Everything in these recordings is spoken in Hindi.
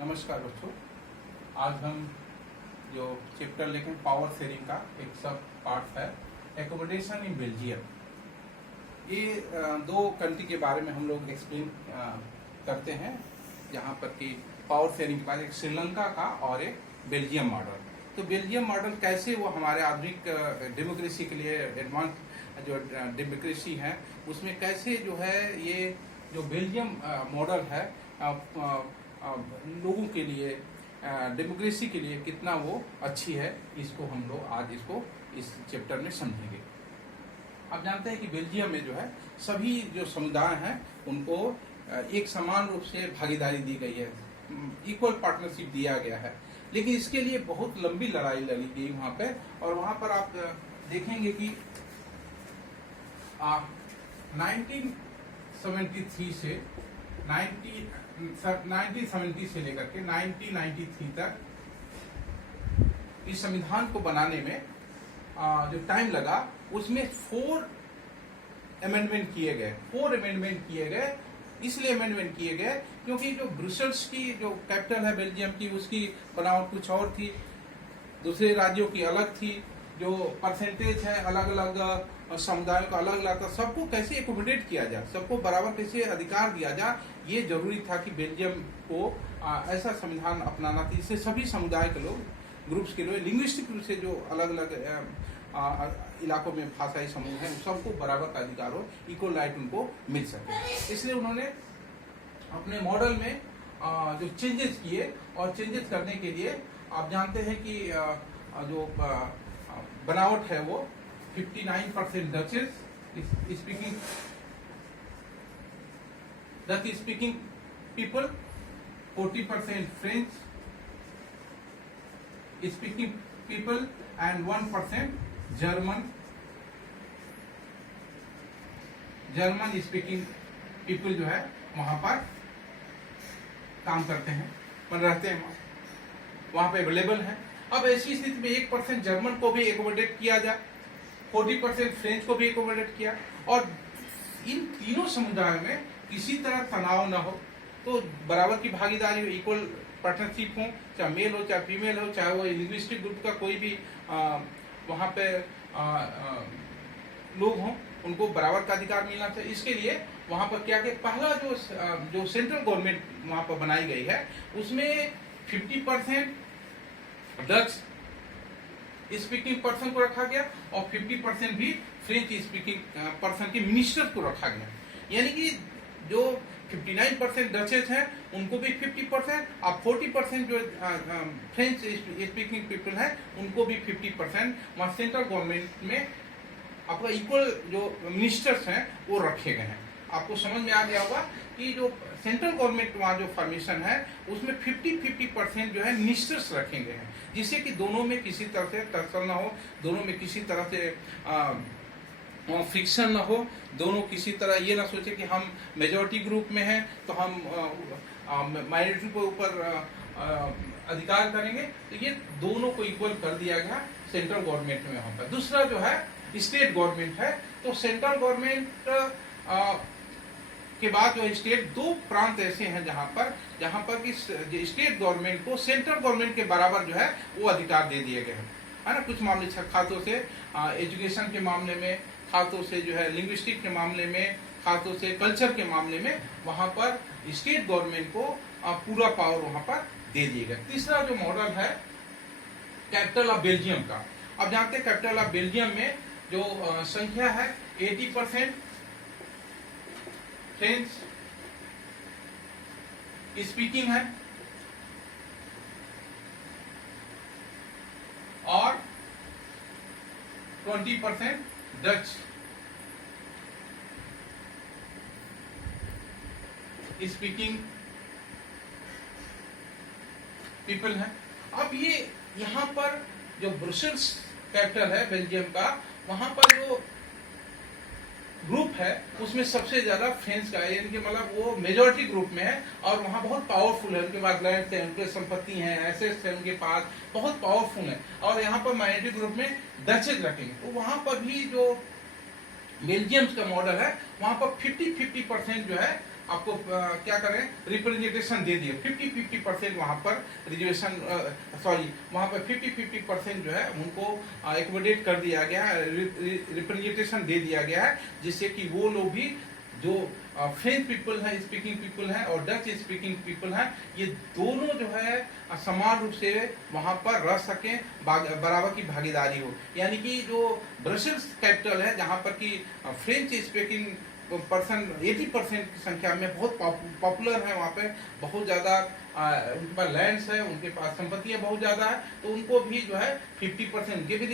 नमस्कार दोस्तों, आज हम जो चैप्टर लेके पावर शेयरिंग का एक सब पार्ट है एकोमोडेशन इन बेल्जियम। ये दो कंट्री के बारे में हम लोग एक्सप्लेन करते हैं, जहाँ पर कि पावर शेयरिंग के बाद एक श्रीलंका का और एक बेल्जियम मॉडल। तो बेल्जियम मॉडल कैसे वो हमारे आधुनिक डेमोक्रेसी के लिए एडवांस जो डेमोक्रेसी है उसमें कैसे जो है ये जो बेल्जियम मॉडल है लोगों के लिए डेमोक्रेसी के लिए कितना वो अच्छी है, इसको हम लोग आज इसको इस चैप्टर में समझेंगे। आप जानते हैं कि बेल्जियम में जो है सभी जो समुदाय हैं उनको एक समान रूप से भागीदारी दी गई है, इक्वल पार्टनरशिप दिया गया है। लेकिन इसके लिए बहुत लंबी लड़ाई लड़ी गई वहां पे, और वहां पर आप देखेंगे कि 1973 से 1970 से लेकर के 1993 तक इस संविधान को बनाने में जो टाइम लगा उसमें 4 अमेंडमेंट किए गए। इसलिए अमेंडमेंट किए गए क्योंकि जो ब्रुसेल्स की जो कैपिटल है बेल्जियम की, उसकी बनावट कुछ और थी, दूसरे राज्यों की अलग थी, जो परसेंटेज है अलग अलग समुदायों का अलग अलग था। सबको कैसे एकोमोडेट किया जाए, सबको बराबर कैसे अधिकार दिया जाए, ये जरूरी था कि बेल्जियम को ऐसा संविधान अपनाना था जिससे सभी समुदाय के लोग, ग्रुप्स के लोग, लिंग्विस्टिक रूप से जो अलग अलग इलाकों में भाषाई समूह है सबको बराबर का अधिकार हो, इक्वल राइट उनको मिल सके। इसलिए उन्होंने अपने मॉडल में जो चेंजेस किए, और चेंजेस करने के लिए आप जानते हैं कि जो बनावट है वो 59% duchess speaking people, 40% French speaking people and 1% German speaking people जो है वहां पर काम करते हैं, रहते हैं वहां पे अवेलेबल है। अब ऐसी स्थिति में 1% जर्मन को भी एकोमोडेट किया जाए, 40% फ्रेंच को भी एकोमोडेट किया, और इन तीनों समुदायों में किसी तरह तनाव न हो, तो बराबर की भागीदारी हो, इक्वल पार्टनरशिप हो, चाहे मेल हो चाहे फीमेल हो, चाहे वो लिंग्विस्टिक ग्रुप का कोई भी वहां पे लोग हों, उनको बराबर का अधिकार मिलना चाहिए। इसके लिए वहां पर क्या कि पहला जो सेंट्रल गवर्नमेंट वहां पर बनाई गई है उसमें 50% डच स्पीकिंग पर्सन को रखा गया और 50% भी फ्रेंच स्पीकिंग पर्सन के मिनिस्टर को रखा गया। यानी कि जो 59% डचेस हैं उनको भी 50%, और 40% जो फ्रेंच स्पीकिंग पीपल है उनको भी 50% वहां सेंट्रल गवर्नमेंट में आपका इक्वल जो मिनिस्टर्स हैं वो रखे गए हैं। आपको समझ में आ गया होगा कि जो सेंट्रल गवर्नमेंट वहाँ जो फॉर्मेशन है उसमें 50% जो है मिनिस्टर्स रखे गए हैं, जिससे कि दोनों में किसी तरह से टक्कर ना हो, दोनों में किसी तरह से फ्रिक्शन ना हो, दोनों किसी तरह ये ना सोचे कि हम मेजॉरिटी ग्रुप में हैं तो हम माइनॉरिटी के ऊपर अधिकार करेंगे। तो ये दोनों को इक्वल कर दिया गया सेंट्रल गवर्नमेंट में वहां पर। दूसरा जो है स्टेट गवर्नमेंट है, तो सेंट्रल गवर्नमेंट के बाद जो स्टेट, 2 प्रांत ऐसे हैं जहां पर कि स्टेट गवर्नमेंट को सेंट्रल गवर्नमेंट के बराबर जो है वो अधिकार दे दिए गए हैं, है ना। कुछ मामले खातों से एजुकेशन के मामले में, खातों से जो है लिंग्विस्टिक के मामले में, खातों से कल्चर के मामले में वहां पर स्टेट गवर्नमेंट को पूरा पावर वहां पर दे दिए गए। तीसरा जो मॉडल है कैपिटल ऑफ बेल्जियम का। अब जानते हैं कैपिटल ऑफ बेल्जियम में जो संख्या है 80% फ्रेंच स्पीकिंग है और 20% डच स्पीकिंग पीपल है। अब ये यहाँ पर जो ब्रुसेल्स कैपिटल है बेल्जियम का, वहां पर जो ग्रुप है उसमें सबसे ज्यादा फ्रेंच का है, यानी कि मतलब वो मेजॉरिटी ग्रुप में है और वहाँ बहुत पावरफुल है, उनके पास लैंड है, उनके संपत्ति है, एसेट्स है, उनके पास बहुत पावरफुल है। और यहाँ पर माइनॉरिटी ग्रुप में डचेस रखेंगे, तो वहाँ पर भी जो बेल्जियम का मॉडल है वहाँ पर 50-50% जो है आपको क्या करें, रिप्रेजेंटेशन दे दिए, 50-50% वहां पर रिजर्वेशन, वहां पर 50-50% जो है उनको एकोमोडेट कर दिया गया है, रिप्रेजेंटेशन दे दिया गया है, जिससे कि वो लोग भी जो फ्रेंच पीपल है, स्पीकिंग पीपल है और डच स्पीकिंग पीपल है, ये दोनों जो है समान रूप से वहां पर रह सके, बराबर की भागीदारी हो। यानी कि जो ब्रसेल्स कैपिटल है, जहां पर कि फ्रेंच स्पीकिंग पर्सन 80% की संख्या में बहुत पॉपुलर है, वहाँ पे बहुत ज़्यादा उनके पास लैंड्स है, उनके पास संपत्तियाँ बहुत ज़्यादा है, तो उनको भी जो है 50% उनके भी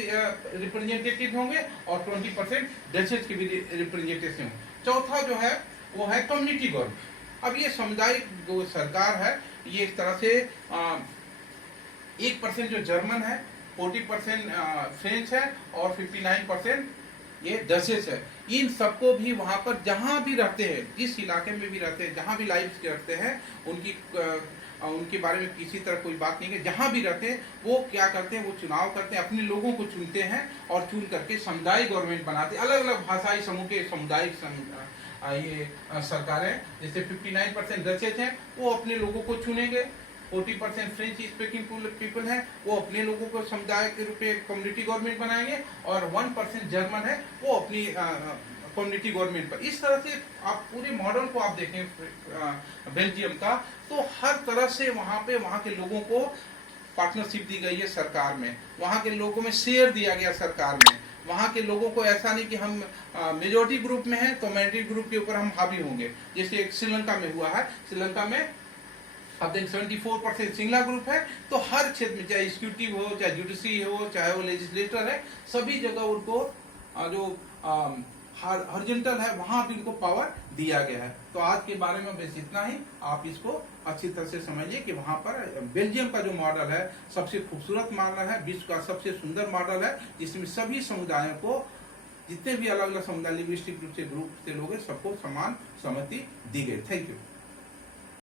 रिप्रेजेंटेटिव होंगे और 20% डचेस के भी रिप्रेजेंटेटिव होंगे। चौथा जो है वो है कम्युनिटी गवर्नमेंट। अब ये सामुदायिक जो सरकार है, ये एक तरह से 1% जो जर्मन है, 40% फ्रेंच है और 59% ये डचेस है। इन सबको भी वहां पर जहां भी रहते हैं, जिस इलाके में भी रहते हैं, जहां भी लाइफ करते हैं, उनके बारे में किसी तरह कोई बात नहीं है। जहां भी रहते हैं वो क्या करते हैं, वो चुनाव करते हैं, अपने लोगों को चुनते हैं और चुन करके सामुदायिक गवर्नमेंट बनाते हैं। अलग अलग भाषाई समूह के सामुदायिक ये सरकारें, जैसे 59% डचेस हैं, वो अपने लोगों को चुनेंगे, 40% फ्रेंच स्पीकिंग पीपल है, वो अपने लोगों को समुदाय के रूप में कम्युनिटी गवर्नमेंट बनाएंगे, और 1% जर्मन है, वो अपनी कम्युनिटी गवर्नमेंट पर। इस तरह से आप पूरे मॉडल को आप देखें बेल्जियम का, तो हर तरह से वहां पे वहां के लोगों को पार्टनरशिप दी गई है सरकार में, वहां के लोगों में शेयर दिया गया सरकार में। वहां के लोगों को ऐसा नहीं कि हम मेजोरिटी ग्रुप में हैं तो माइनॉरिटी ग्रुप के ऊपर हम हावी होंगे, जैसे एक श्रीलंका में हुआ है। श्रीलंका में अब देख 74% सिंगला ग्रुप है, तो हर क्षेत्र में, चाहे एग्जीक्यूटिव हो, चाहे जुडिशरी हो, चाहे वो लेजिस्लेटर है, सभी जगह उनको जो हॉरिजॉन्टल है वहां भी उनको पावर दिया गया है। तो आज के बारे में बस इतना ही, आप इसको अच्छी तरह से समझिए कि वहां पर बेल्जियम का जो मॉडल है सबसे खूबसूरत मॉडल है, विश्व का सबसे सुंदर मॉडल है, जिसमें सभी समुदायों को, जितने भी अलग अलग समुदाय लिंग्विस्टिक रूप से ग्रुप से लोग हैं, सबको समान सहमति दी गई। Thank you.